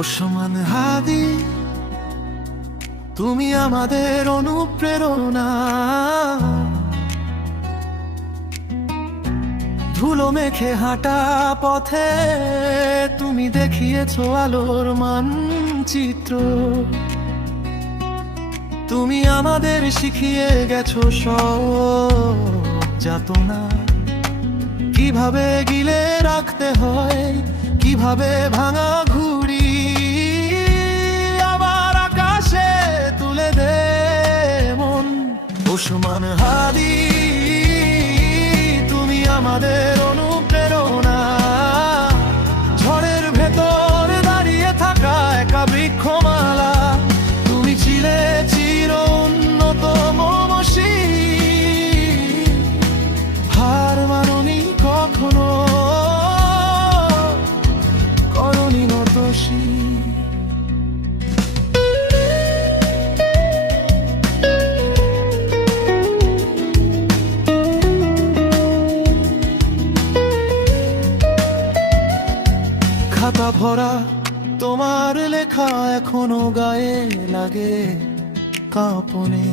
ওসমান হাদি, তুমি আমাদের অনুপ্রেরণা। ধুলো মেখে হাঁটা পথে তুমি দেখিয়েছো আলোর মানচিত্র। তুমি আমাদের শিখিয়ে গেছো সব যাতনা, কিভাবে গিলে রাখতে হয়, কিভাবে ভাঙা ঘুড়ি আবার আকাশে তুলে দে মন। ওসমান হাদি, তুমি আমাদের অনুপ্রেরণা। ঝড়ের ভেতর দাঁড়িয়ে থাকা একা বৃক্ষমালা, তুমি ছিলে চির উন্নতম মশির। হার মানোনি কখনো, করনি নত শির। খাতা ভরা তোমার লেখা এখনো গায়ে লাগে কাঁপনে।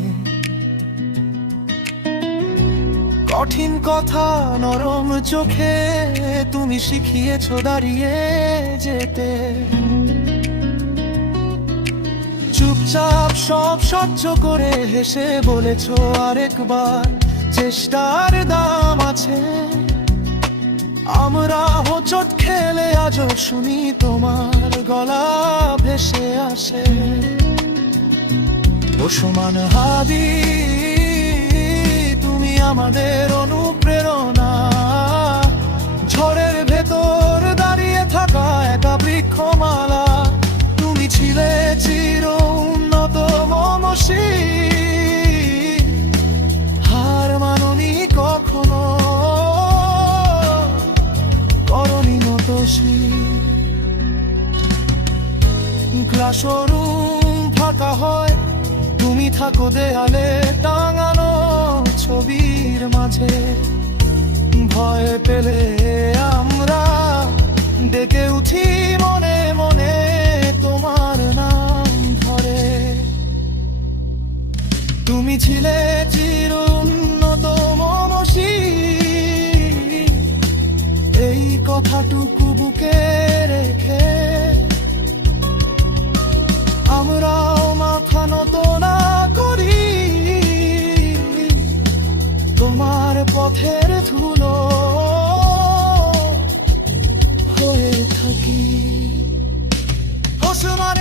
কঠিন কথা নরম চোখে তুমি শিখিয়েছো দাঁড়িয়ে যেতে। চুপচাপ সব সহ্য করে হেসে বলেছো আরেকবার, চেষ্টার দাম আছে। আমরা হোঁচট খেলে আজও শুনি তোমার গলা ভেসে আসে। ওসমান হাদি, তুমি আমাদের অনুপ্রেরণা। ঝড়ের ভেতর দাঁড়িয়ে থাকা একা বৃক্ষমালা, তুমি ছিলে চির উন্নতম মশির। হার মানোনি কখনো, করনি নত শির। ক্লাসরুম ফাঁকা হয়, তুমি থাকো দেয়ালে টাঙানো ছবির মাঝে। ভয় পেলে আমরা ডেকে উঠি মনে মনে তোমার নাম ধরে। তুমি ছিলে চির উন্নতম মশির। এই কথাটুকু বুকে রেখে আমরাও মাথা নত না করি, তোমার পথের ধুলো হয়ে থাকি। ওসমান